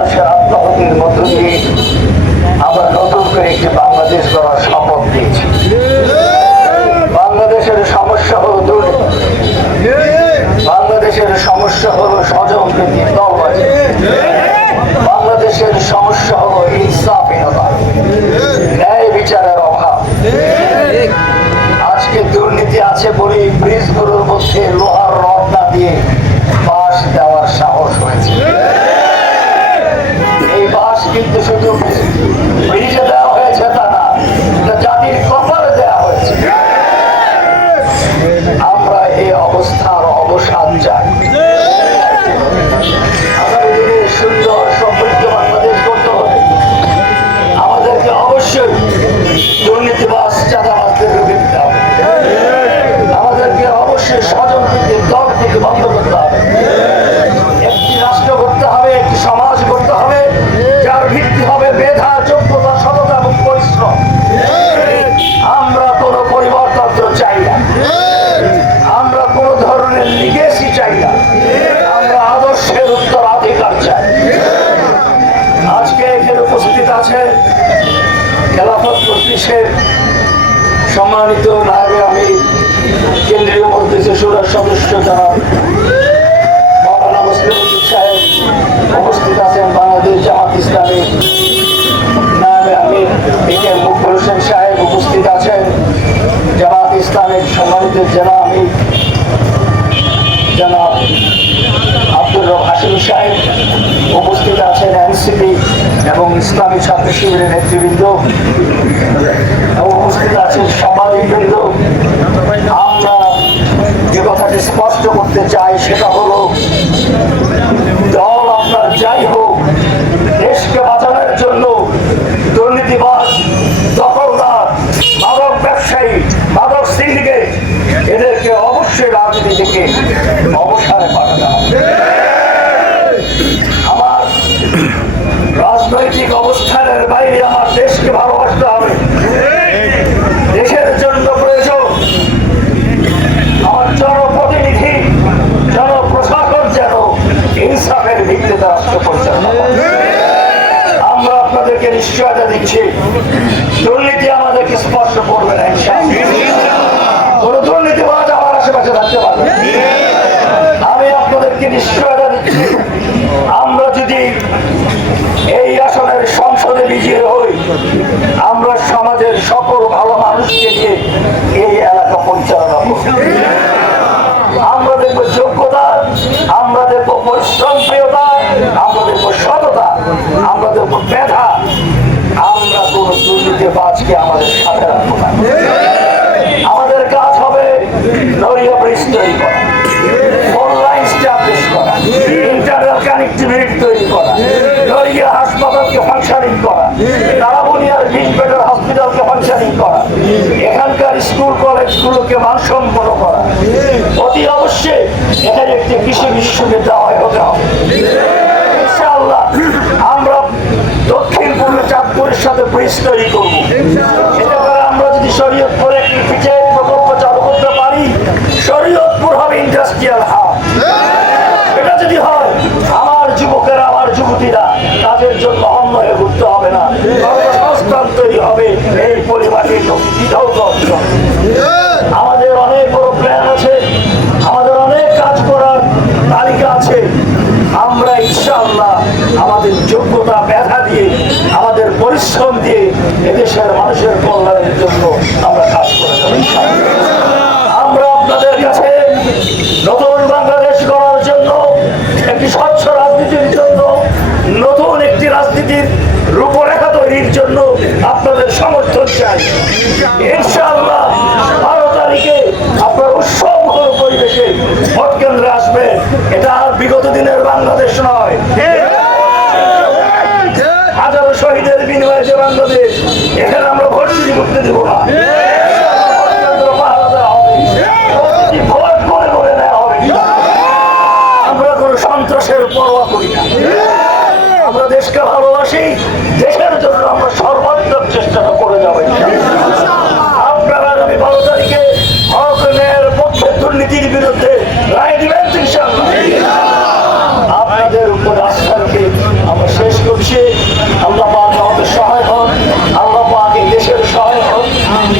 মানুষের আত্মহত্যের মধ্য দিয়ে আমরা নতুন করে একটি বাংলাদেশ গড়ার শপথ দিয়েছি। বাংলাদেশের সমস্যা হলো দুর্নীতি, বাংলাদেশের সমস্যা হলো স্বজনপ্রীতি, দলবাজি, বাংলাদেশের সমস্যা হলো ইনসাফহীনতা, ন্যায় বিচারের অভাব। আজকে দুর্নীতি আছে বলে ব্রিজগুলোর মধ্যে লোহার রড না দিয়ে বাঁশ দেওয়ার সাহস হয়েছে। এই বাঁশ কিন্তু শুধু ব্রিজে দেওয়া হয়েছে তা না, জাতির কপালে দেওয়া হয়েছে। আমরা এই অবস্থার অবসান চাই। আগামী দিনে সুন্দর সমৃদ্ধ বাংলাদেশ করতে হবে। আমাদেরকে অবশ্যই দুর্নীতিবাজ চাঁদাবাজদের বিরুদ্ধে হবে। আমাদেরকে অবশ্যই স্বজনপ্রীতির দল থেকে বন্ধ করতে হবে। একটি রাষ্ট্র করতে হবে, একটি সমাজ করতে হবে যার ভিত্তি হবে মেধা, যোগ্যতা, সততা এবং পরিশ্রম। আমরা কোনো পরিবর্তন চাই না, আমরা কোনো ধরনের লিগেসি চাই না, আমরা আদর্শের উত্তরাধিকার চাই। আজকে এখানে উপস্থিত আছে খেলাফত মজলিসের সম্মানিত নায়েবে আমির, কেন্দ্রীয় মজলিসের শুরার সদস্য জনাব মাওলানা মুসলিম উদ্দিন সাহেব, উপস্থিত আছেন বাংলাদেশ জামাত ইসলামী নায়েবে আমির একে মুকবুল হোসেন সাহেব, উপস্থিত আছেন জামাত ইসলামের সম্মানিত জেলা আমির জনাব আব্দুর রব হাশিম সাহেব, উপস্থিত আছেন এনসিপি এবং ইসলামী ছাত্র শিবিরের নেতৃবৃন্দ, এবং উপস্থিত আছেন সাংবাদিকবৃন্দ। আমরা যে কথাটি স্পষ্ট করতে চাই সেটা হলো, দল আপনার যাই হোক, দেশকে বাঁচানোর জন্য দুর্নীতিবাজ, দখলদার, মাদক ব্যবসায়ী, মাদক সিন্ডিকেট এদেরকে অবশ্যই রাজনীতি থেকে অবসরে পাঠাতে হবে। আমার রাজনৈতিক অবস্থানের বাইরে আমার দেশকে ভালোবাসতে হবে। দেশের জন্য প্রয়োজন আমার জনপ্রতিনিধি, জনপ্রশাসন যেন ইনসাফের ভিত্তিতে রাষ্ট্র পরিচালনা করে। আমরা আপনাদেরকে নিশ্চয়তা দিচ্ছি, দুর্নীতি আমাদেরকে স্পর্শ করবে না। কোন দুর্নীতিবাজ আমার আশেপাশে থাকতে পারবে। আমি আপনাদেরকে নিশ্চয়তা দিচ্ছি, আমরা যদি এই আসনের সংসদে বিজয়ী হই, আমরা সমাজের সকল ভালো মানুষকে নিয়ে এই এলাকা পরিচালনা করব। আমরা দেখবো যোগ্যতা, আমরা দেখবো পরিশ্রম প্রিয়তা, আমরা দেখবো সততা, আমরা দেখবো মেধা। আমরা কোন দুর্নীতিবাজকে আমাদের সাথে রাখবো না। আমাদের কাজ হবে নড়িয়া ব্রিজ তৈরি করা, অনলাইন স্টাবলিশ করা, ইন্টারনেট কানেক্টিভিটি তৈরি করা, নড়িয়া হাসপাতালকে ফাংশনিং করা, তারাবনিয়ার 20 বেডের হসপিটালকে ফাংশনিং করা, এখানকার স্কুল কলেজগুলোকে মানসম্পন্ন করা। অতি অবশ্যই এখানে একটি কৃষি বিশ্ববিদ্যালয় হতে হবে। ইনশাআল্লাহ আমরা দক্ষিণ পূর্ব চাঁদপুরের সাথে ব্রিজ তৈরি করবো। এটা করে আমরা যদি শরীয়তপুরে একটি পিচের প্রকল্প চালু করতে পারি, শরীয়তপুর হবে ইন্ডাস্ট্রিয়াল হাব। এটা যদি হয়, আমার যুবকেরা, আমার যুবতীরা কাজের জন্য অন্য হয়ে ঘুরতে হবে না, কর্মসংস্থান তৈরি হবে এই পরিবারের আমাদের অনেক বড় প্ল্যান আছে, আমাদের অনেক কাজ করার তালিকা আছে। আমরা ইনশাআল্লাহ আমাদের যোগ্যতা, মেধা দিয়ে, আমাদের পরিশ্রম দিয়ে এদেশের মানুষের কল্যাণের জন্য আমরা কাজ করে যাব। আমরা আপনাদের কাছে নতুন বাংলাদেশ গড়ার জন্য, একটি স্বচ্ছ রাজনীতির জন্য, নতুন একটি রাজনীতির রূপরেখা তৈরির জন্য আপনাদের সমর্থন চাই। ইনশাআল্লাহ 12 তারিখে আপনার উৎসবমুখর পরিবেশে ভোট কেন্দ্রে আসবেন। এটা আর বিগত দিনের বাংলাদেশ নয়, হাজারো শহীদের বিনিময়ে যে বাংলাদেশ। এখানে আমরা ভোট চুরি করতে দেব না, আমরা কোন সন্ত্রাসের পরোয়া করি না। আমরা দেশকে ভালোবাসি, দেশের জন্য আমরা সর্বাত্মক চেষ্টাটা করে যাবো। আপনারা আগামী 12 তারিখে হক ন্যায়ের পক্ষে, দুর্নীতির বিরুদ্ধে রায় দিবেন। আপনাদের উপর আস্থা করছি আল্লাহ পাক আমাদের সহায় হন, আল্লাহ পাক এই দেশের সহায় হন,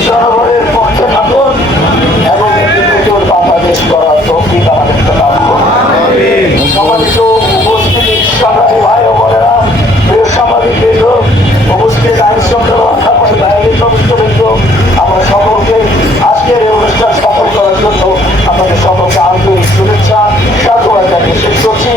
জনগণের পক্ষে থাকুন এবং একটি নতুন বাংলাদেশ করার তৌফিক আমাদেরকে দান করুন। সম্মানিত উপস্থিতি সংগ্রামী ভাই ও বোনেরা, প্রিয় সাংবাদিক বৃন্দ, উপস্থিত আইন শৃঙ্খলা রক্ষা করে বাইরের সমস্ত বৃন্দ, আমরা সকলকে আজকের এই অনুষ্ঠান সফল করার জন্য আপনাদের সকলকে আন্তরিক শুভেচ্ছা সাধুবাদ জানিয়ে শেষ করছি।